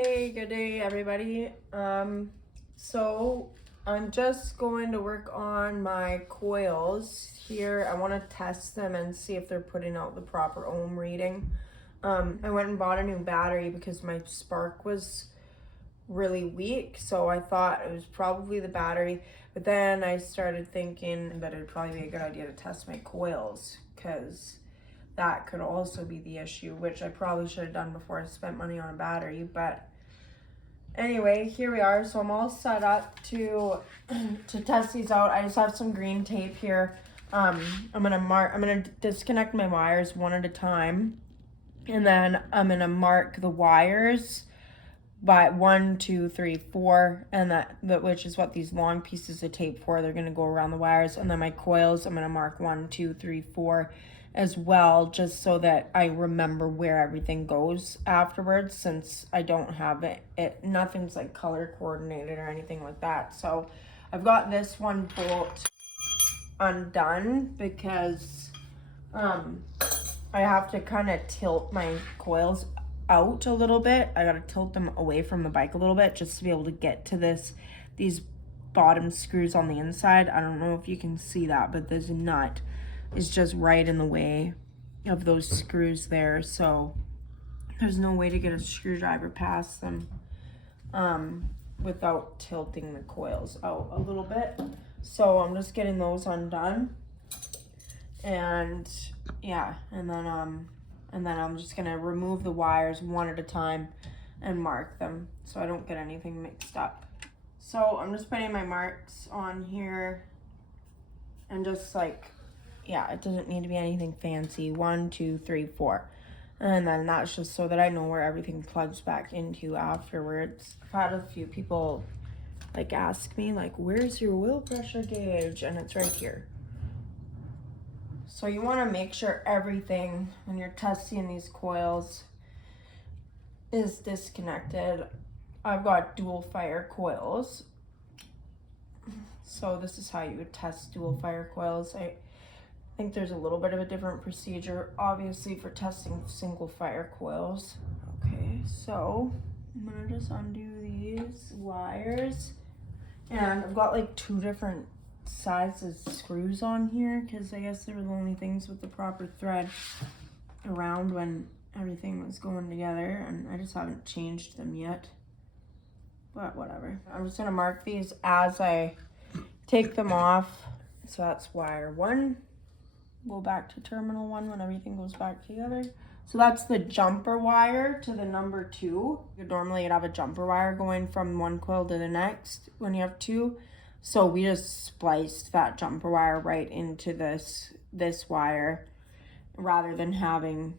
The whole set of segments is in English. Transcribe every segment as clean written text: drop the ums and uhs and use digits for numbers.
Hey, good day everybody. So I'm just going to work on my coils here. I want to test them and see if they're putting out the proper ohm reading. I went and bought a new battery because my spark was really weak, so I thought it was probably the battery, but then I started thinking that it'd probably be a good idea to test my coils because that could also be the issue, which I probably should have done before I spent money on a battery. But anyway, here we are. So I'm all set up to test these out. I just have some green tape here. I'm gonna disconnect my wires one at a time, and then I'm gonna mark the wires by 1, 2, 3, 4, and that which is what these long pieces of tape for. They're gonna go around the wires, and then my coils I'm gonna mark 1, 2, 3, 4 as well, just so that I remember where everything goes afterwards, since I don't have it nothing's like color coordinated or anything like that. So I've got this one bolt undone because I have to kind of tilt my coils out a little bit. I gotta tilt them away from the bike a little bit just to be able to get to these bottom screws on the inside. I don't know if you can see that, but this nut is just right in the way of those screws there, so there's no way to get a screwdriver past them without tilting the coils out a little bit. So I'm just getting those undone, and yeah, and then I'm just gonna remove the wires one at a time and mark them so I don't get anything mixed up. So I'm just putting my marks on here, and just like, yeah, it doesn't need to be anything fancy. 1, 2, 3, 4. And then that's just so that I know where everything plugs back into afterwards. I've had a few people like ask me like, where's your oil pressure gauge? And it's right here. So you want to make sure everything when you're testing these coils is disconnected. I've got dual fire coils. So this is how you would test dual fire coils. I think there's a little bit of a different procedure, obviously, for testing single fire coils. Okay, so I'm gonna just undo these wires, and I've got like 2 different sizes screws on here because I guess they were the only things with the proper thread around when everything was going together, and I just haven't changed them yet, but whatever. I'm just gonna mark these as I take them off. So that's wire 1, go back to terminal 1 when everything goes back together. So that's the jumper wire to the number 2. Normally you'd have a jumper wire going from one coil to the next when you have 2. So we just spliced that jumper wire right into this wire rather than having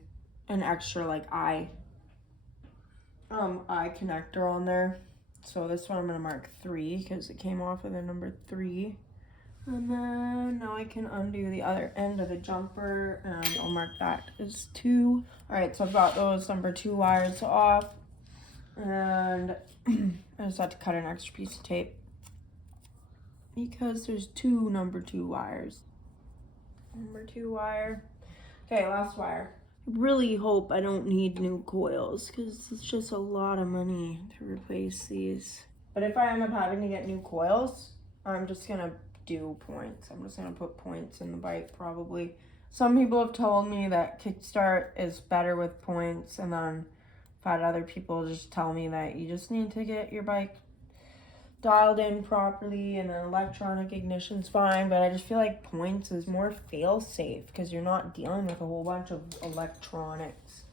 an extra like eye connector on there. So this one I'm gonna mark 3 because it came off of the number 3. And then now I can undo the other end of the jumper, and I'll mark that as 2. All right, so I've got those number 2 wires off, and I just had to cut an extra piece of tape because there's 2 number 2 wires. Number 2 wire. Okay, last wire. I really hope I don't need new coils because it's just a lot of money to replace these. But if I end up having to get new coils, I'm just gonna do points. I'm just gonna put points in the bike probably. Some people have told me that kickstart is better with points, and then I've had other people just tell me that you just need to get your bike dialed in properly, and then electronic ignition's fine. But I just feel like points is more fail-safe because you're not dealing with a whole bunch of electronics.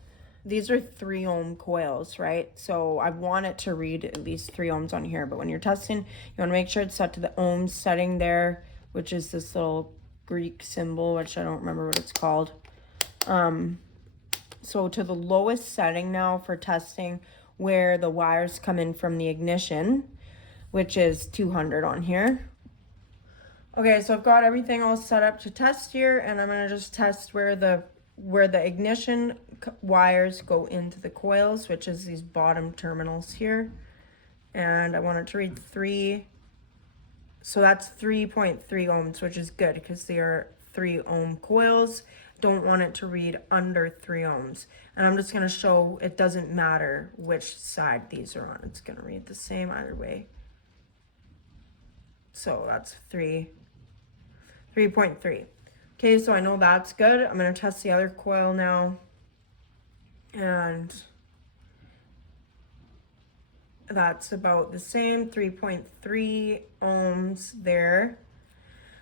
These are 3 ohm coils, right? So I want it to read at least 3 ohms on here, but when you're testing, you want to make sure it's set to the ohm setting there, which is this little Greek symbol, which I don't remember what it's called. So to the lowest setting now for testing where the wires come in from the ignition, which is 200 on here. Okay, so I've got everything all set up to test here, and I'm gonna just test where the ignition wires go into the coils, which is these bottom terminals here. And I want it to read 3. So that's 3.3 ohms, which is good because they are 3 ohm coils. don't want it to read under 3 ohms. And I'm just going to show it doesn't matter which side these are on. It's going to read the same either way. So that's 3.3. Okay, so I know that's good. I'm going to test the other coil now. And that's about the same, 3.3 ohms there.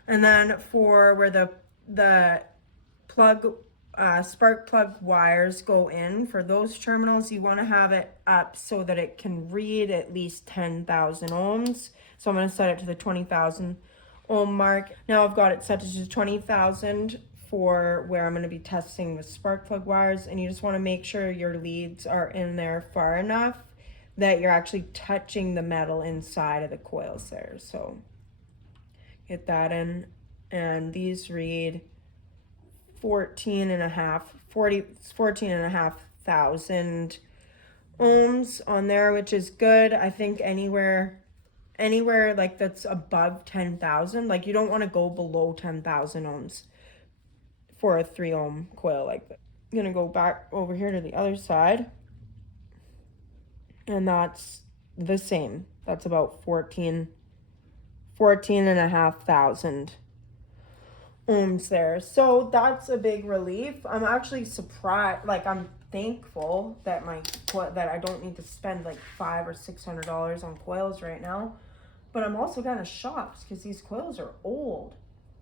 And then for where the plug, spark plug wires go in, for those terminals, you want to have it up so that it can read at least 10,000 ohms. So I'm going to set it to the 20,000 ohm mark. Now I've got it set to 20,000 for where I'm going to be testing the spark plug wires, and you just want to make sure your leads are in there far enough that you're actually touching the metal inside of the coils there. So get that in, and these read 14,500 ohms on there, which is good. I think anywhere like that's above 10,000, like you don't want to go below 10,000 ohms for a 3 ohm coil like that. I'm gonna go back over here to the other side, and that's the same. That's about 14,500 ohms there. So that's a big relief. I'm actually surprised, like I'm thankful that that I don't need to spend like $500 or $600 on coils right now. But I'm also kind of shocked because these coils are old.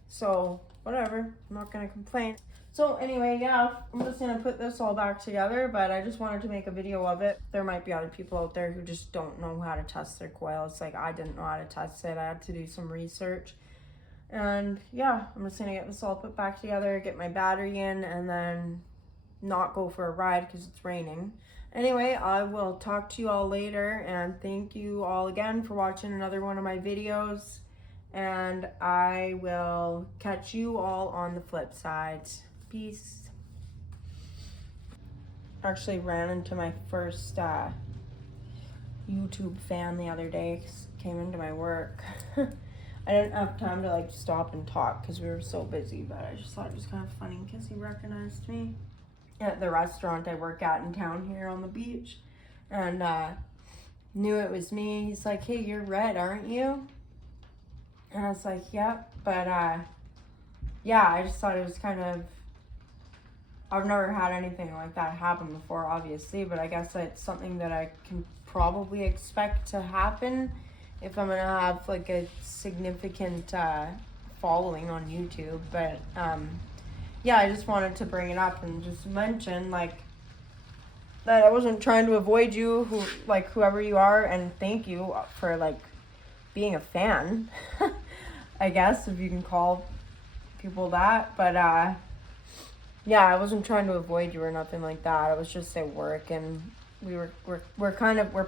So whatever, I'm not gonna complain. So anyway, yeah, I'm just gonna put this all back together, but I just wanted to make a video of it. There might be other people out there who just don't know how to test their coils. Like I didn't know how to test it. I had to do some research. And yeah, I'm just gonna get this all put back together, get my battery in, and then not go for a ride because it's raining. Anyway, I will talk to you all later, and thank you all again for watching another one of my videos, and I will catch you all on the flip side. Peace. Actually ran into my first YouTube fan the other day. Came into my work. I didn't have time to like stop and talk because we were so busy, but I just thought it was kind of funny because he recognized me at the restaurant I work at in town here on the beach, and knew it was me. He's like, "Hey, you're Red, aren't you?" And I was like, "Yep." But yeah, I just thought it was kind of, I've never had anything like that happen before, obviously, but I guess it's something that I can probably expect to happen if I'm gonna have like a significant following on YouTube. But yeah, I just wanted to bring it up and just mention like that I wasn't trying to avoid you, whoever you are, and thank you for like being a fan. I guess if you can call people that. But yeah, I wasn't trying to avoid you or nothing like that. I was just at work, and we're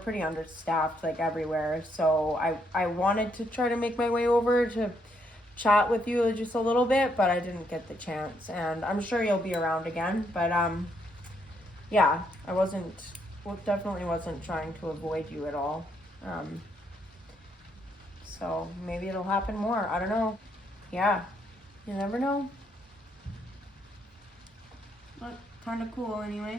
pretty understaffed like everywhere. So I wanted to try to make my way over to chat with you just a little bit, but I didn't get the chance, and I'm sure you'll be around again. But yeah, I definitely wasn't trying to avoid you at all. So maybe it'll happen more. I don't know. Yeah, you never know. But kind of cool anyway.